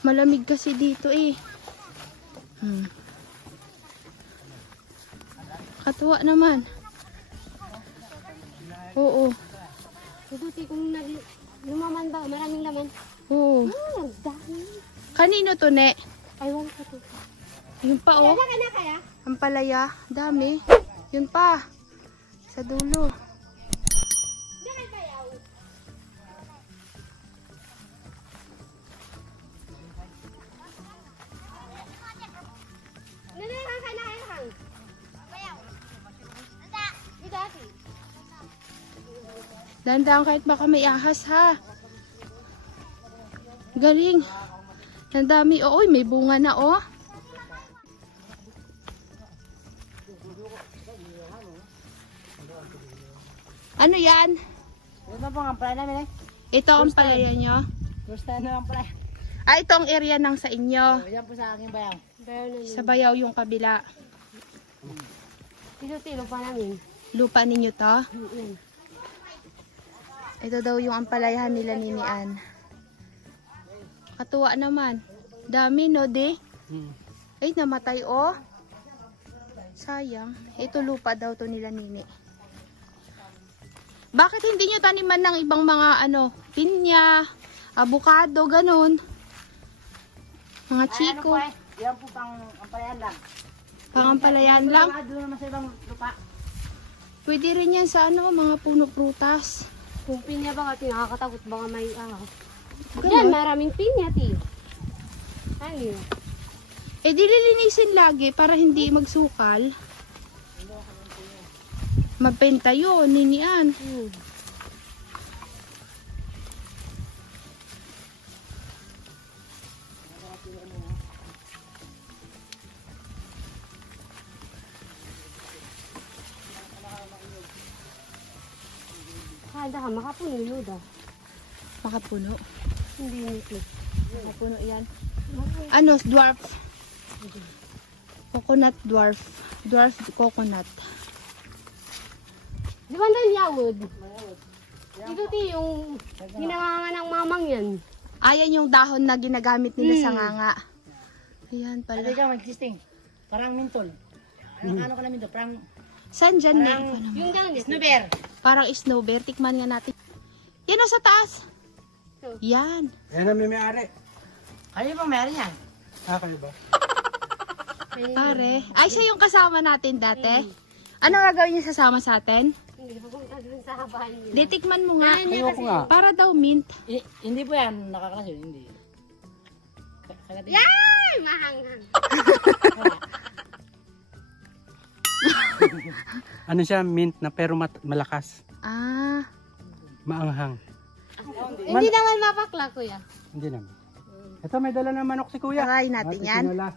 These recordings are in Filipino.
Malamig kasi dito eh. Katuwa naman. Oo. Buti kung lumaman daw, maraming laman. Oo. Ang dami. Kanino to, Ne? Aywan ko to. Yun pa oh. Kaya? Ang palaya. Dami. Yun pa. Sa dulo. Dandang kahit baka may ahas ha. Galing. Ang dami. Oo, may bunga na oh. Ano yan? Ito po ang palaya namin eh. Ito ang palaya nyo? First time na ang palaya. Ah, ito ang area ng sa inyo. Yan po sa aking bayaw. Bayaw namin. Sa bayaw yung kabila. Tilo-tilo pa namin. Lupa ninyo to? Yan. Ito daw yung ampalayahan nila ni Nian. Katuwa naman. Dami no, de? Ay, namatay oh. Sayang. Ito lupa daw to nila Nini. Bakit hindi nyo taniman ng ibang mga ano, pinya, avocado, ganun? Mga chiko. Ano po eh? Yan po pang ampalayan lang. Pangampalayan lang? Doon naman sa ibang lupa. Pwede rin yan sa ano, mga puno prutas. Kung pinya ba kasi nakakatakot baka may Ganun. Yan, maraming pinya ti. Ano yun? Eh di lilinisin lagi para hindi magsukal. Mabenta yun, Ninian. Kada ka, makapuno yun daw. Makapuno. Hindi nito. Makapuno yan. Ano, dwarf. Coconut dwarf. Dwarf coconut. Di ba doon yawod? Ito ti yung ginagawa ng mamang yan. Ayan yung dahon na ginagamit nila sa nganga. Ayan pala. Ano ka mag-existing? Parang mintol. Ano ka na mintol? Parang Saan dyan na? Yung gano'n din. snowbear. Parang snow bear. Tikman nga natin. Yan o sa taas. So. Yan. Yan ang may-ari. Kayo bang meron yan? Kayo ba? Pare. Ay, siya yung kasama natin dati. Ano gagawin niya sasama sa atin? Hindi pa kung doon sa bahay nila. Detikman mo nga. Ayoko nga. Para daw mint. Hindi po yan nakakalasyon, hindi. Yay! Mahanghang. Ano siya, mint na pero malakas. Ah. Maanghang. Hindi naman mapakla, kuya. Hindi naman. Ito, may dala ng manok si kuya. Try natin Ate yan. Tinola.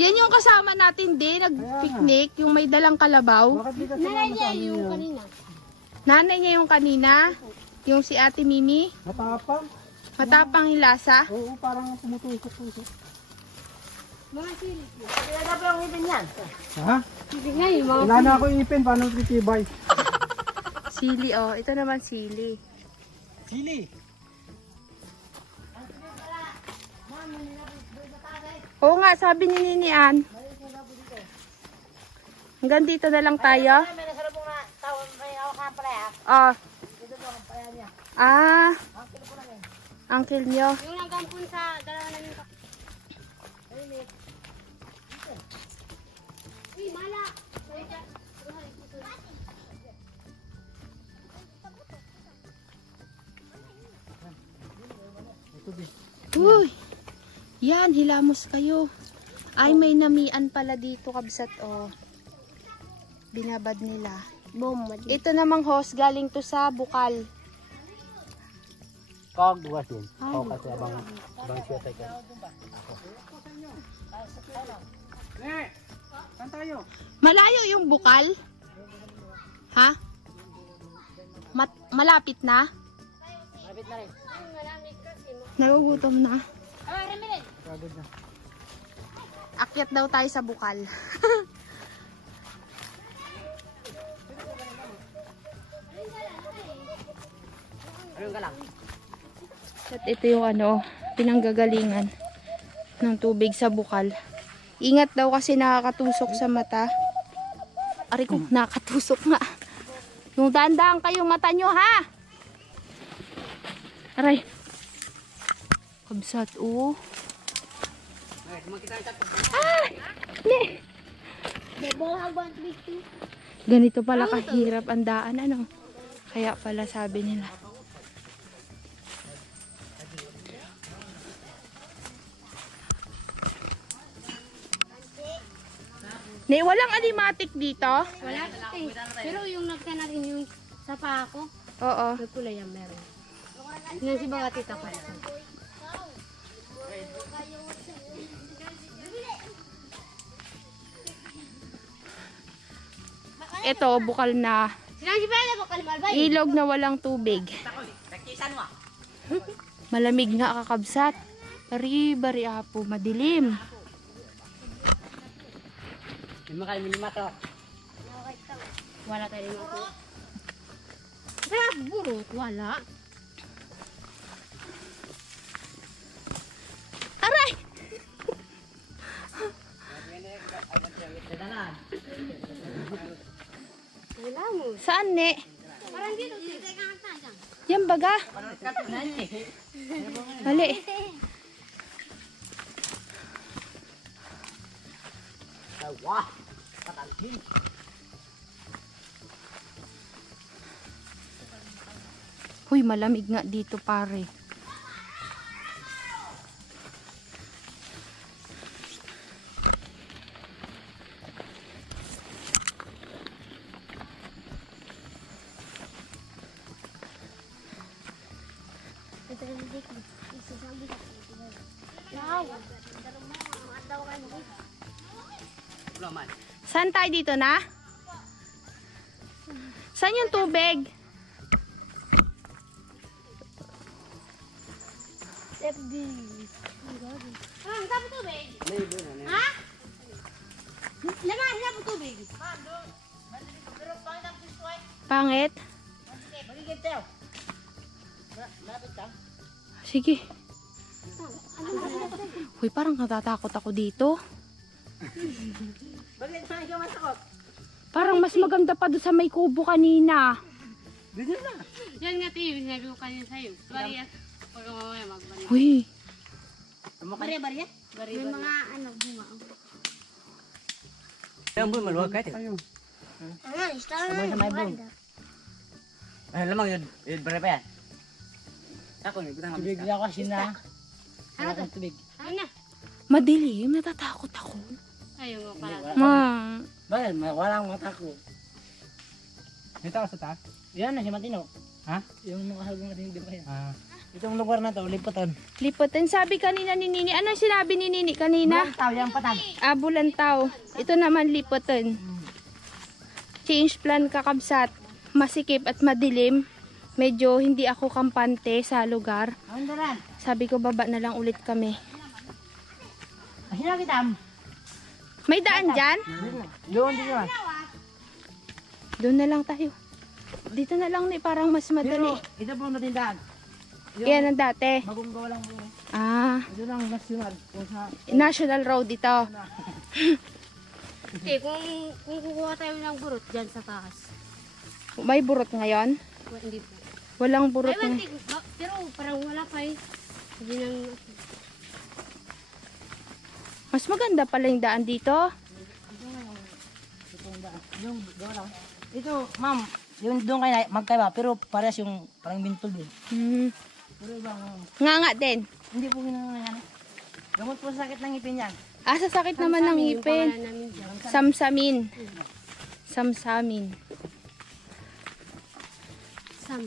Yan yung kasama natin din. Nag-picnic. Yung may dalang kalabaw. Bakit di ka Nanay sumama niya sa amin yung yun? kanina. Nanay niya yung kanina. Yung si Ate Mimi. Matapang. Matapang yung lasa. Oo, parang tumutusok-tusok. Mga sili. Kaya na po yung ngipin yan. Ha? Hindi nga yung mga Wala na ako ipin. Paano titibay? Sili oh. Ito naman sili. Sili. Oo nga, sabi ni Ninian. Hanggang dito na lang tayo. May nasarap na tao, may hawak ka pala ya. Oh. Dito po ang paya niya. Ah. Ang kilo po namin. Uncle nyo. yung nagampun sa dalawa namin pa. Uy, mala! Uy. Yan, hilamos kayo. Ay, may namian pala dito, kabsat oh. Binabad nila. Ito namang hose, galing to sa bukal. Kog bukas yun. Ay, Kog kasi abang siya sa ikan. Saan tayo? Malayo yung bukal? Ha? Malapit na? Malapit na rin. Malamig kasi. Nagugutom na. Pagod na. Akyat daw tayo sa bukal. Ayun ka lang. At ito yung ano, pinanggagalingan ng tubig sa bukal. Ingat daw kasi nakakatusok sa mata. Aray ko, nakatusok nga. Yung dandang kayo mata nyo, ha? Aray. Kabsat, oh. Ah! Ne! Ganito pala kahirap ang daan, ano? Kaya pala sabi nila. Ne, walang alimatik dito? Wala eh. Pero yung nagtanan rin yung sa paa ko, Oo. nagkulay ang meron. Yan si mga tita ko. Ito, bukal na. Sinang si Bella ko kalimalbay. Ilog na walang tubig. Malamig nga kakabsat. Bari apo, madilim. Lima to. Wala tayo rin ako. Sa burot, wala. Aray! Wala mo. Saan, ne? Parang dito. Teka nga tayo. Yan baga? Mali. Wah! Patalhin. Huy, malamig nga dito, pare. Saan tayo dito na? Saan yung tubig? Ah, ang tapo tubig. Ha? Laman, laman tubig. Pangit? Sige. Huy, parang natatakot ako dito. Bakit saan ka masakot? Parang mas maganda pa doon sa may kubo kanina. Dito na. Yan nga tiyo, sinabi ko kanina sa'yo. Bariya. Pag mamaya magbariya. Huy, Bariya? May mga ano, bunga. Ang buwan maluwag kahit. Ayan, start Sabay sa may buwan. Ay, lamang yun. Yun, bare pa yan. Ako, nagutang kami. Tubig ako kasi na. Ano to? Tubig. Ano na? madilim, natatakot ako. Ayaw mo pala. Bakit? Walang mata ko. May tao sa taas? Yan na, si Matino. Ha? Yung nakahalbong natin, di ba kaya? Itong lugar na to, liputan. Liputin. Sabi kanina ni Nini. Ano sinabi ni Nini kanina? Tao, yung patag. Bulantaw. Ito naman liputin. Change plan kakabsat. Masikip at madilim. Medyo hindi ako kampante sa lugar. Ang daran. Sabi ko baba na lang ulit kami. Ahina kita. May daan dyan? Doon, dito na. Doon na lang tayo. Dito na lang ni parang mas madali. Ito po natin daan. Yan ang dati. Bagong gawa lang po. Ito lang national. Kung sa... National road ito. Okay, kung kukuha tayo ng burot dyan sa taas. May burot ngayon? Hindi po. Walang burot Ay, ngayon. pero parang wala pa eh. Hindi nang... Mas maganda pala yung daan dito. Yung gawa lang. Ito, ma'am. Yung doon kayo magkaiba. Pero parehas yung parang bintol din. Pero ibang... Nga din. Hindi po ginagawa. Gamot po sa sakit ng ngipin yan. Sa sakit naman ng Yung ngipin. pangalan namin dyan. Samsamin. Samsamin. Sam.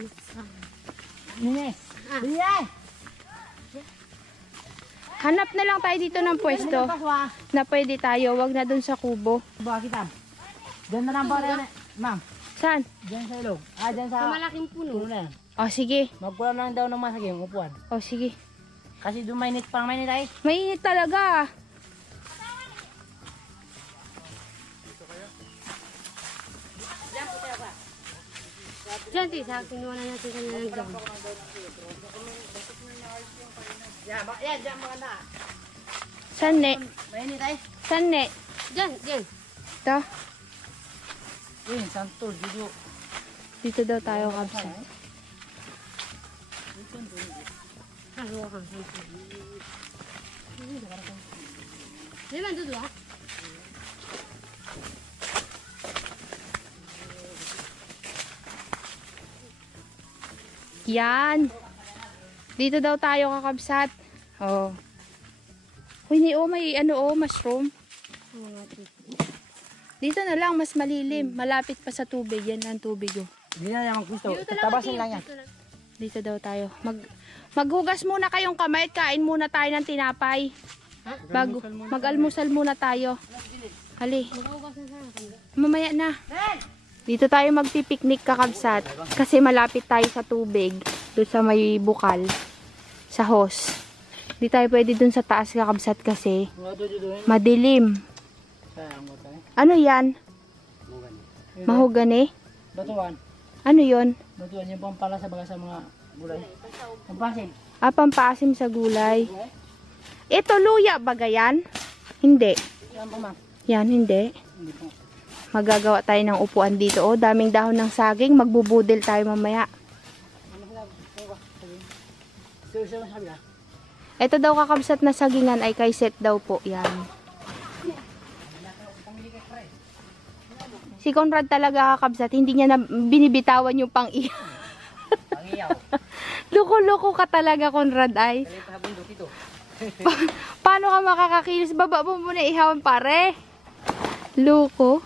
Nines. Nines! Hanap na lang tayo dito ng pwesto na pwede tayo. Wag na dun sa kubo. Baka kita. Diyan na lang ba rin, ma'am? Saan? Diyan sa ilog. Diyan sa... Sa malaking puno. Puno na yan. Sige. Magkulang lang daw ng masakit yung upuan. Sige. Kasi doon mainit pang mainit ay. Mainit talaga. Diyan, ti, sa kinuha na natin kanina ng dam. Saan ne? Saan ne? Diyan, diyan. Ito. Eh, santol, dito. Dito daw tayo kabsat. Hawa kang santo. Di man dudu ha? Yan. Dito daw tayo kakabsat. Oh. Uy, ni may mushroom. Mga trip. Dito na lang, mas malilim. Malapit pa sa tubig. Yan ang tubig, oh. Hindi na naman gusto. Tabasin lang yan. Dito daw tayo. Maghugas muna kayong kamay at kain muna tayo ng tinapay. Bago, mag-almusal muna tayo. Hali, Maghugas na sana kami. mamaya na. Dito tayo magpipiknik kakabsat. Kasi malapit tayo sa tubig. Doon sa may bukal. Sa hose. Di tayo pwede doon sa taas kakabsat kasi madilim. Ano yan? Mahogani? Batuan. Ano yon? Batuan yung pampala sa baga sa mga gulay. Pampasin. Ah, pampaasim sa gulay. Ito, luya ba yan? Hindi. Yan pa ma. Yan, hindi. Hindi po. Magagawa tayo ng upuan dito. Oh, daming dahon ng saging. Magbubudil tayo mamaya. Sir, sabi ka? Ito daw kakabsat na sagingan ay kay Seth daw po. Yan. Si Conrad talaga kakabsat. Hindi niya na binibitawan yung pang-iyaw. Pangiyaw. Loko-loko ka talaga, Conrad ay. Dali pa habundok ito. Paano ka makakakilos? Baba mo muna ihawan pare. Loko.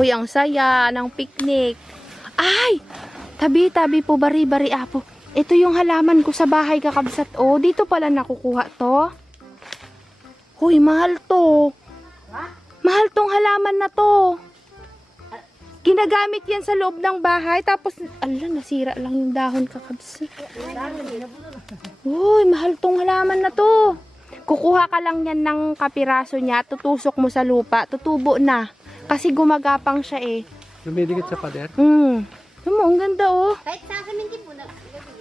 Uy, ang saya ng picnic. Ay! Tabi-tabi po, bari-bari apo. Ito yung halaman ko sa bahay kakabsat. Oh, dito pala nakukuha to. Huy, mahal to. Mahal tong halaman na to. Ginagamit yan sa loob ng bahay. Tapos, ala, nasira lang yung dahon kakabsat. Uy, mahal tong halaman na to. Kukuha ka lang yan ng kapiraso niya. Tutusok mo sa lupa. Tutubo na. Kasi gumagapang siya eh. Lumidikit sa pader. Ang ganda oh. Kahit sa amin din po na.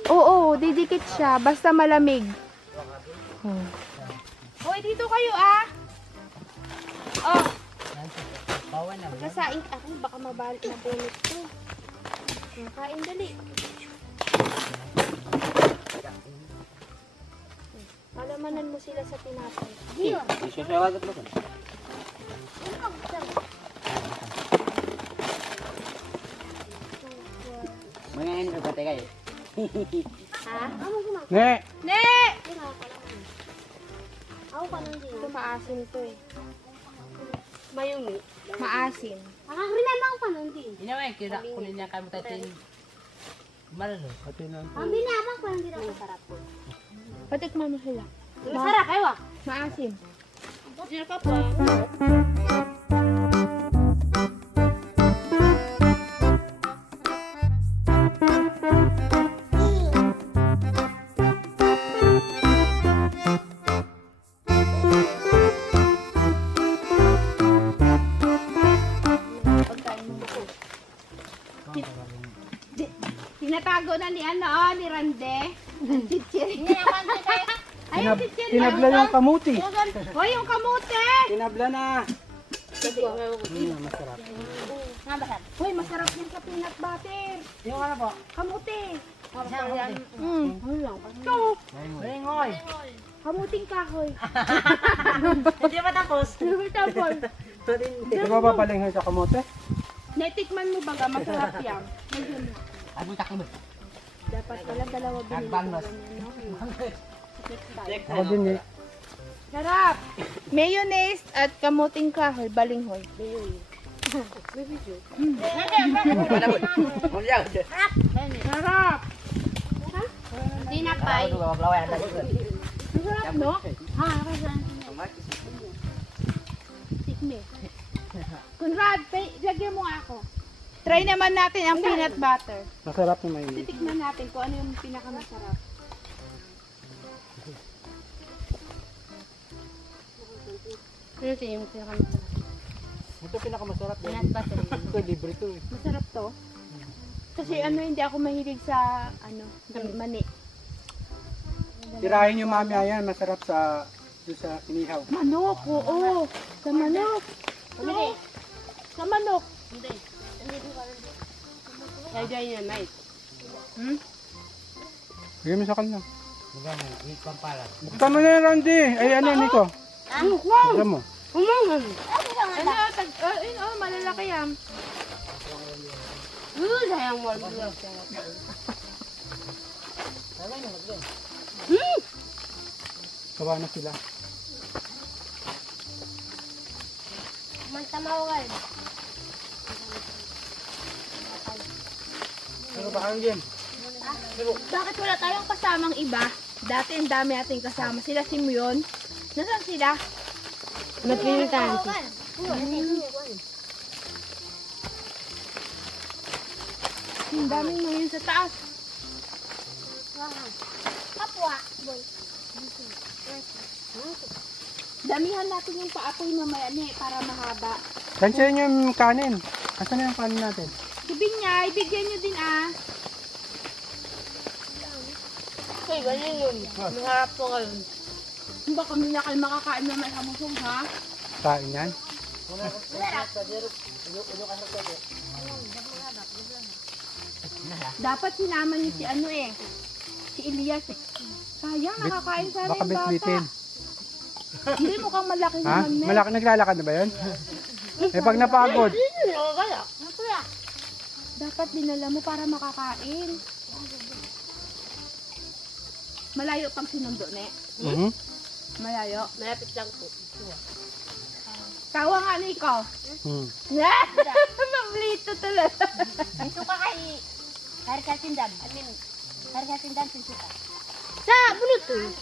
Oo, didikit siya. Basta malamig. Oh. Hoy, dito kayo ah. Oh. Pagkasain ako, baka mabalik na bunot to. Kain dali. Palamanan mo sila sa tinapay. Mga ini ka patay kayo. Ha? Ne! Ne! Ako ka nang din. Ito maasim to eh. Mayumi. Maasim. Nakakrinan ako ka nang din. Inaway, kira kunin niya kayo tatin. Malalo. Pati na. Ang binabang ko nang din ako sarap po. Patikman mo sila. Masarap kayo ah. Maasim. Diyan ka pa. Tinatago na ni ni Rande. Chichiri. Ayun, chichiri. Tinabla yung kamuti. Hoy, yung kamote! Tinabla na. Hoy, masarap yan sa peanut butter. Yung ano po? Kamote. Ano lang. Ito. Ringoy. Kamuting kahoy. Hindi pa tapos. Tapos, Di ba papalingin sa kamote? natikman mo baga, masarap yan. Ay, butak mo. Dapat pala dalawa binili ko Nagbangos. ganyan, no? Ako din eh. Sarap! Mayonnaise at kamuting kahoy, balinghoy. Sarap! Tinapay. Sarap, no? Ha, kasi Tikme. Conrad, lagyan mo ako. Try naman natin ang peanut butter. Masarap na may. Titikman natin kung ano yung pinakamasarap. Ano ito yung pinakamasarap? Ito pinakamasarap. Peanut butter. Ito, libre to eh. Masarap to. Kasi hindi ako mahilig sa mani. Tirahin yung mami ayan, masarap doon sa inihaw. Manok, oo. Sa manok. Hindi. Sa manok. Hindi. Kaya dyan yan, mate. Bigyan mo sa kanya. Magano, may pampalat. Buktan mo na yan, Randy. Ay, ano, Nico? Buktan mo. Umangan. Malalaki yan. Sayang mo. Kawa na sila. Mantamawan. Ano ba ang game? Bakit wala tayong kasamang iba? Dati ang dami ating kasama. Sila si Muyon. Nasaan sila? Napinuntahan ko. Ang daming Muyon sa taas. Kapwa, boy. Damihan natin yung paapoy mamaya para mahaba. Kansyahin yung kanin. Asan na yung kanin natin? Sabi niya, ibigyan niyo din ah. Hey, ganyan yun. Maharap po kayo. Hindi kami na kayo makakain na may hamusong ha? Kain yan. Dapat sinama niyo si si Elias eh. Sayang, nakakain sana Baka yung bata. bitbitin. Hindi, mukhang malaki Ha? naman na. Malaki naglalakad na ba yun? Eh pag napagod. Dapat dinala mo para makakain. Malayo pang sinundo, ne? Mhm. Malayo. Malapit lang po. Tawa nga, Nico. Hmm. Mablito talaga. Dito ka kay Harkasindan. Harkasindan, sinsuka. Sa Bluetooth.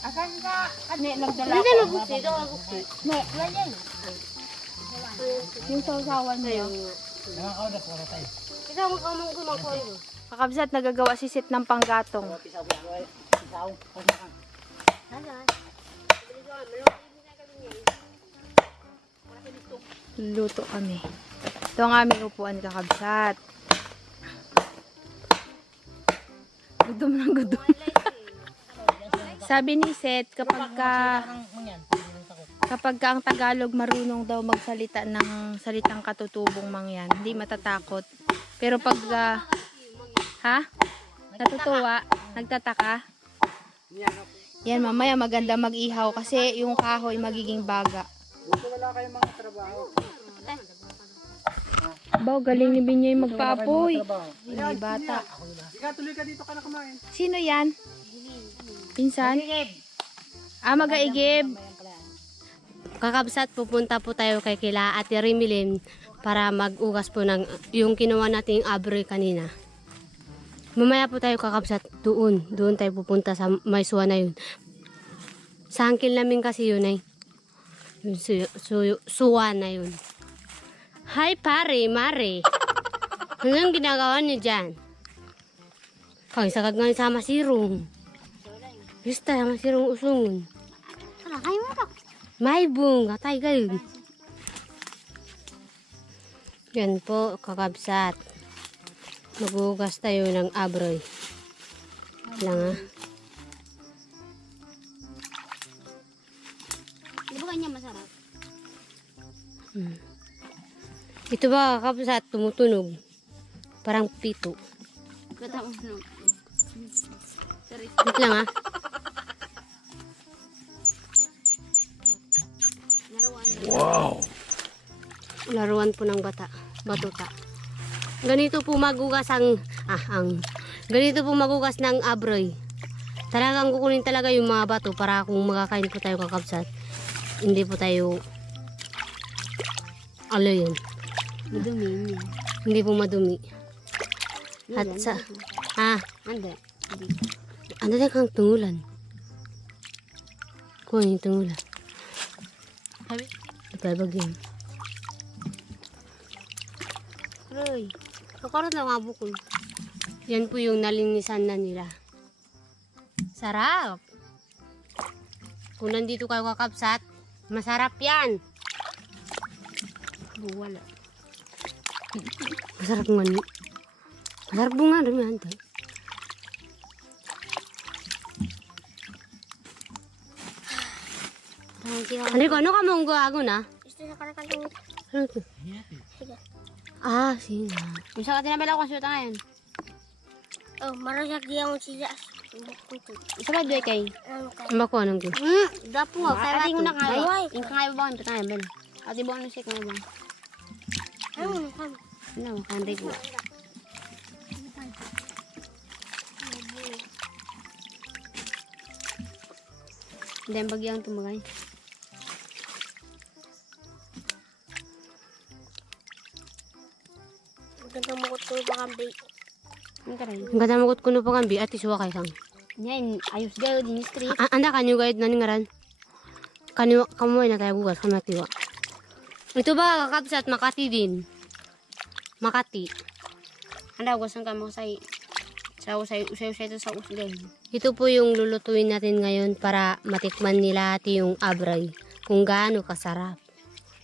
Asan ka? Ne, nagdala Hindi ko. mabuti. Ito ang buti. Ne, Wala yan. yung sausawan mo. Mga kaudas, wala tayo. Ikaw magkamang kumangkoy. Kakabsat, nagagawa si Sit ng panggatong. Pisaw, pisaw. Pasmakan. Luto kami. Ito ang aming upuan, kakabsat. Gudom ng gudom. Sabi ni Seth, kapag ang Tagalog marunong daw magsalita ng salitang katutubong mangyan, hindi matatakot. Pero pag, natutuwa, nagtataka, yan mamaya maganda mag-ihaw kasi yung kahoy magiging baga. Buti wala kayong mga trabaho. Baw, galing ni Binyoy Buti wala kayong magpaapoy. mga trabaho. Hindi bata. Ika, tuloy ka dito ka na kumain. Sino yan? Pinsan? Mag-aigib. Kakabsat, pupunta po tayo kay kila Ate Rimilin para mag-ugas po ng yung kinuha nating abroy kanina. Mamaya po tayo kakabsat doon. Doon tayo pupunta sa may suwa na yun. Sa angkin namin kasi yun ay yung suwa na yun. Hi pare, mare. Anong ginagawa niyo dyan? Kaya sa kagawin sa masirong. Bista sa masirong usungon. May bung, katay gayon. Yan po, kakabsat. Maghugas tayo ng abroy. Lang ha. Di ba kanya masarap? Ito ba kakabsat, tumutunog. Parang pito. Wait lang ha. Laruan po ng batuta. Ganito po magugas ganito po magugas ng abroy. Talagang kukunin talaga yung mga bato para kung makakain po tayo kakabsat. Hindi po tayo yun. Madumi. Hindi po madumi. At sa ano na kang tungulan? Kuha yung tungulan. Ipalbag yun. Aray, nakaroon na nga bukol. Yan po yung nalinisan na nila. Sarap! Kung nandito kayo kakabsat, Masarap yan. Wala. Masarap nga. Masarap nga rin yan. Enrico, ano ka mong gago na? Gusto na karakantong. Ano to? Sige. Ah, sina. Isa ka tinabela ko kasi ngayon. Oh, marasak diyan mo siya. Isa ba doy kay? Ano ka? Mako anong ko? Dapo nga, kaya Ati ko na kaya. Ay, Yung kaya ba ito kaya ba? Ati ba ano siya kaya ba? ano ka? Ano, kanday ko. Hindi ang bagyang tumagay. Maganda mo ko ito bakambi. Ang ganda mo kuno pa kambi at isuwa kay kang. Yan, ayos daw din street. Anda kanyo guide na ngaran. Kanyo kamoy na tayo bukas kamatiwa. Ito ba kakabsat Makati din. Makati. Anda gusto ka mo say usay ito sa usgay. Ito po yung lulutuin natin ngayon para matikman nila ati yung abray. Kung gaano kasarap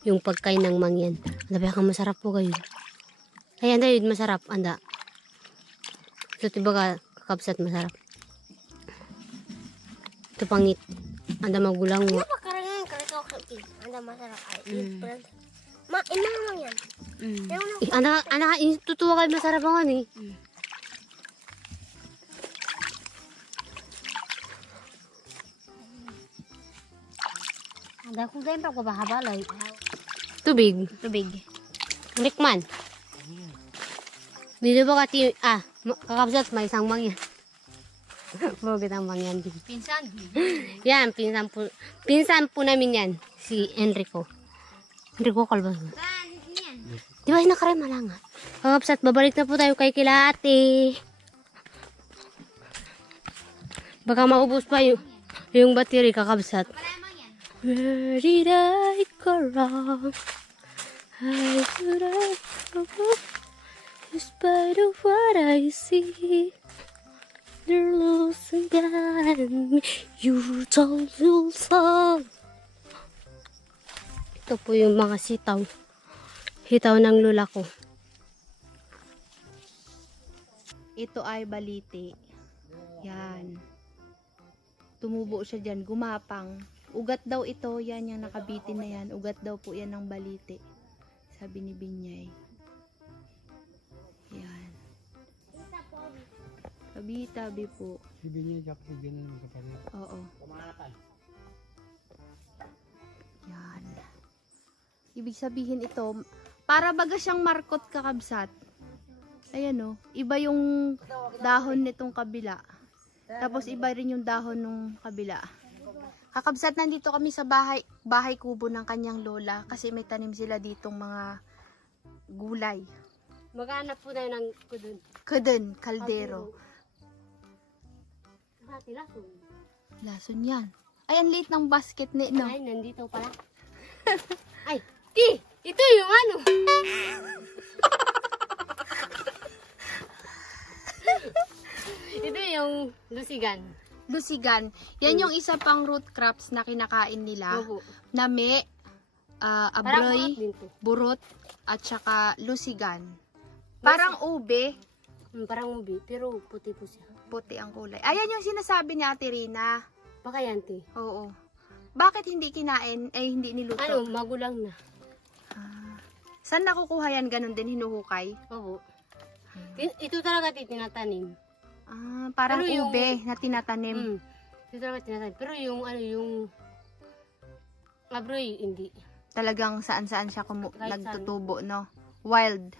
yung pagkain ng mangyan. Labi ka masarap po kayo. Ayan tayo masarap. Anda. Ito tiba ka kakabsat masarap. Ito pangit. Anda magulang mo. Ano ba karangan? Karikaw ka ito. Anda masarap. Ay, ina naman yan. Anak, tutuwa kayo masarap ang ano eh. Anda ko ganyan pa ko bahabalay. Tubig. Tubig. Likman. Dito ba kati, kakabsat may isang mangyan. Bogit ang mangyan din. Pinsan. Yan, pinsan po namin yan. Si Enrico. Enrico Calvas. Di ba nakarema lang nga? Kakabsat, babalik na po tayo kay Kilate. Baka maubos pa yung battery kakabsat. Where did I go wrong? How could I go wrong? In spite of what I see, they're losing me. You told you so. Ito po yung mga sitaw. Hitaw ng lula ko. Ito ay balite. Yan. Tumubo siya dyan, gumapang. Ugat daw ito, yan yung nakabitin na yan. Ugat daw po yan ng balite. Sabi ni Binyay. Yan. Tabi-tabi po. Si Binya, si Binya ng kapalit. Oo. Yan. Ibig sabihin ito, para baga siyang markot kakabsat. Ayan o. Iba yung dahon nitong kabila. Tapos iba rin yung dahon nung kabila. Kakabsat, nandito kami sa bahay kubo ng kanyang lola kasi may tanim sila ditong mga gulay. Maghanap po tayo ng kudun. Kuden, kaldero. Hati lason. Lason yan. Ay, ang liit ng basket ni, no? Ay, nandito pala. Ay, ti! Ito yung ano. Ito yung lusigan. Lusigan. Yan yung isa pang root crops na kinakain nila. Opo. Nami, Parang abroy, burot din to. burot, at saka lusigan. Parang ube, Parang ubi, pero puti po siya. puti ang kulay. Ayan yung sinasabi ni Ate Rina. Baka yan, ti. Oo. Bakit hindi kinain, hindi niluto? Ano, magulang na. Ah. Saan nakukuha yan? Ganun din, hinuhukay? Opo. Ito talaga ti tinatanim. Ah, parang Pero yung- ube na tinatanim. Ito talaga tinatanim. Pero yung ano, yung abroy, hindi. Talagang saan-saan siya Kahit saan. nagtutubo, no? Wild.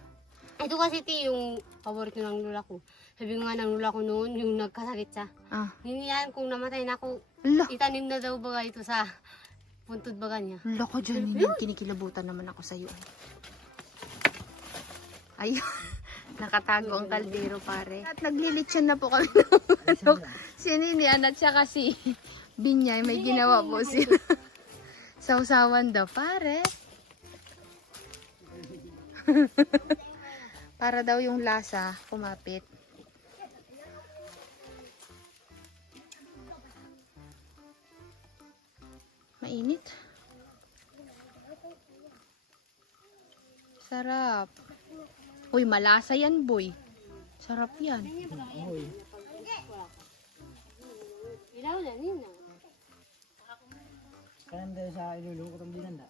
Ito kasi ti yung paborito ng lula ko. Sabi nga ng lula ko noon, yung nagkasakit siya. Ah. Hiniyan kung namatay na ako, Ala, itanim na daw baga ito sa puntod baga niya. loko dyan. Hindi kinikilabutan naman ako sa'yo. Ay, nakatago ang kaldero, pare. At naglilitsyon na po kami ng manok. Si Ninian at saka si Binyay, may ginawa po sila. Sausawan daw, pare. Para daw yung lasa kumapit. Mainit. Sarap. Uy, malasa yan, boy. Sarap yan. Ilaw na, nina. Kaya dahil sa ilulong ko din nanda.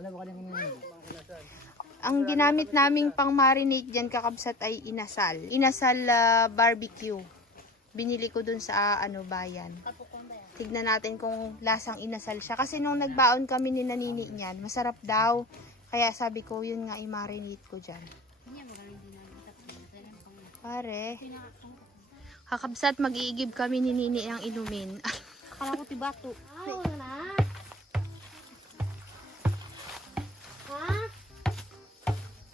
Alam mo kanina Ang ginamit naming pang marinate dyan kakabsat ay inasal. Inasal barbecue. Binili ko dun sa bayan. Tignan natin kung lasang inasal siya. Kasi nung nagbaon kami ni nanini niyan, masarap daw. Kaya sabi ko, yun nga i-marinate ko dyan. Pare. Kakabsat, mag-iigib kami ni nini ang inumin. Akala ko tibato.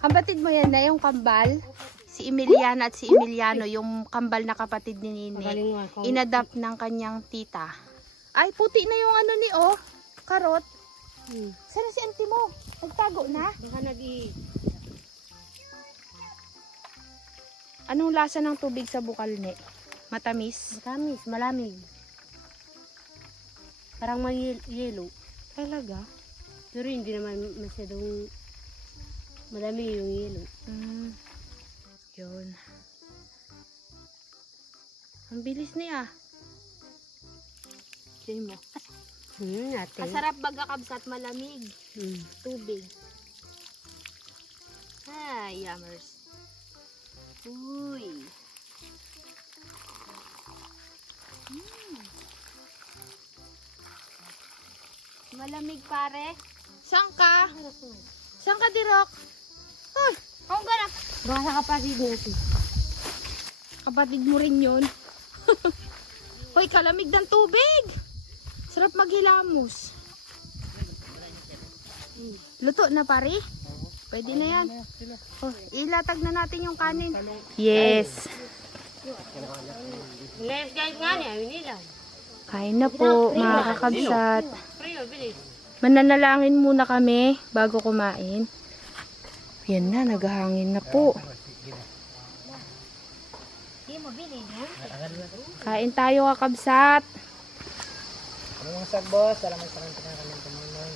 Kapatid mo yan na yung kambal? Si Emiliana at si Emiliano, yung kambal na kapatid ni Nini. Inadapt ng kanyang tita. Ay, puti na yung ano ni karot. Sana si auntie mo? Nagtago na? Baka Anong lasa ng tubig sa bukal ni? Matamis? matamis, malamig. Parang may yelo. Talaga? Pero hindi naman masyadong madami yung yelo. Yun. Ang bilis niya. Sige mo. Natin. Masarap baga kabsat malamig. Tubig. Ay, yummers. Uy. Malamig pare. Saan ka? Saan ka, Dirok? Uy, ako ka na. Baka sa kapatid natin. Kapatid mo rin yun. Hoy, kalamig ng tubig. Sarap maghilamos. Luto na pare? Pwede na yan. Oh, ilatag na natin yung kanin. Yes. Let's guys nga niya, nila. Kain na po, mga kakabsat. Priyo, bilis. Mananalangin muna kami bago kumain. Yan na, naghahangin na po. Kain tayo kakabsat. Ano mga sagbos? Salamat sa kanyang kanyang Panginoon.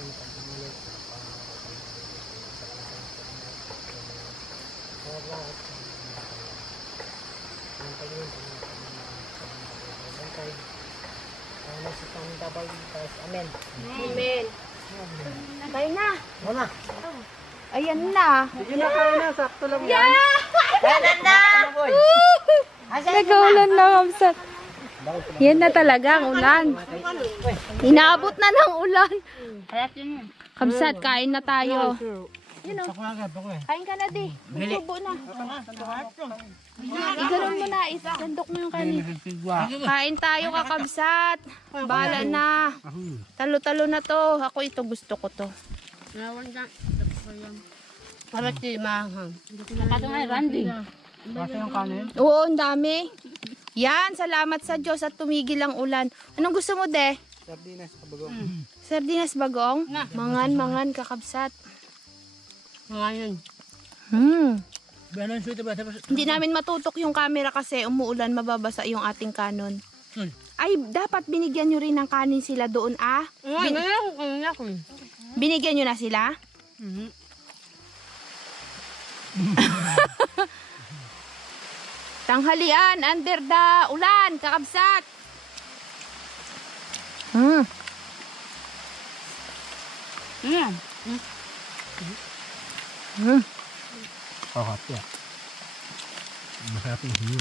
Amen. Amen. Kain na. Muna. Ayan na. Sige na, kaya na. Sakto lang yan. Nag-ulan na kabsat. Yan na talaga ang ulan. Inaabot na ng ulan. Kabsat, kain na tayo. Kain ka na di. Tubo na. Iganon mo na. Isandok mo yung kanin. Kain tayo kakabsat. Bala na. Talo-talo na to. Ako ito gusto ko to. Parang si Mahang. Nakatungay, Randy. Basta yung kanin. Oo, ang dami. Yan, salamat sa Diyos at tumigil ang ulan. Anong gusto mo, de? Sardinas, kabagong. Sardinas bagong? Mangan, kakabsat. Ngayon. Ano sweet ba? Hindi namin matutok yung camera kasi umuulan, mababasa yung ating kanon. Ay, dapat binigyan nyo rin ng kanin sila doon, ah. Ngayon ako. Binigyan nyo na sila? Tanghalian, under the ulan, kakabsat. Kakap ya. Masarap yung hiyo.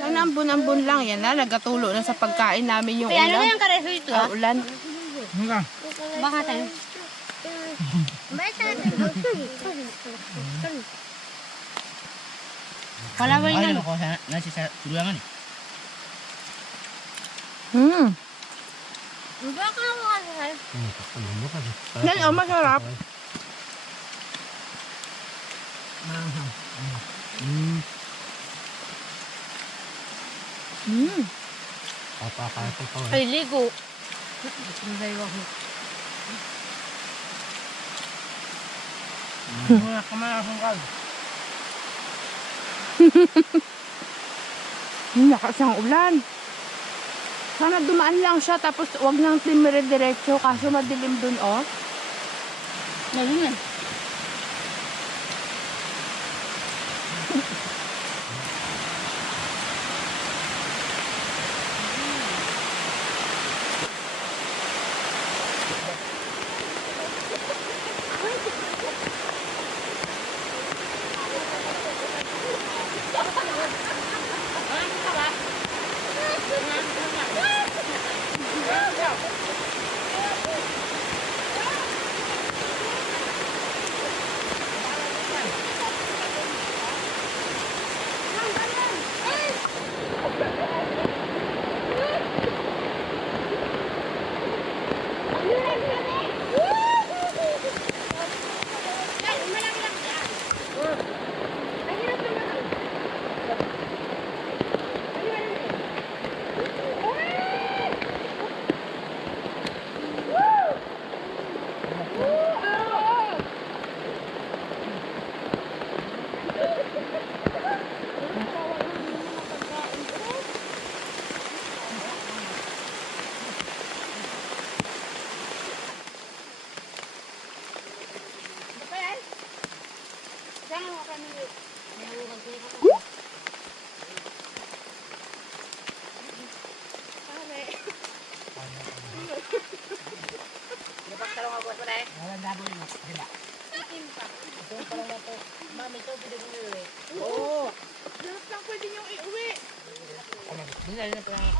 Sana ambon-ambon lang yan na, nagatulo na sa pagkain namin yung Ano na ulan. yung kareso ito? Ulan. Baka tayo. Palaway lang. Ako nasi sa tuluyangan eh. Baka ako kasi. Yan, masarap. Papakasok ko. Ay, ligo. Mga kamarasong kag. Lakas ng ulan. Sana dumaan lang siya tapos wag nang timire-diretso kaso madilim dun oh. Ayun eh. Walang dabo yun. Diba? Mami, ito pwede mo iuwi. Oo. Lahat lang pwede niyong iuwi. Hindi na pala.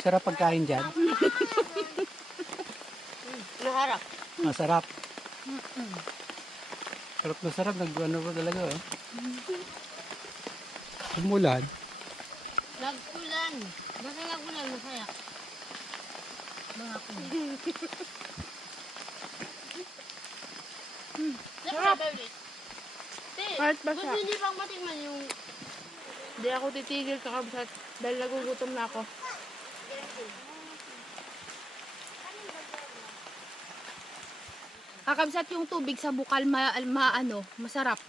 Sarap pagkain dyan. Naharap. Masarap. Sarap na sarap. Nag-ano pa talaga oh. Umulan. Nagkulan. Basta nagkulan, masaya. Mga kulan. Sarap. Kahit basa. Kung hindi pang matikman yung... Hindi ako titigil kakabsat dahil nagugutom na ako. Kakabsat yung tubig sa bukal masarap.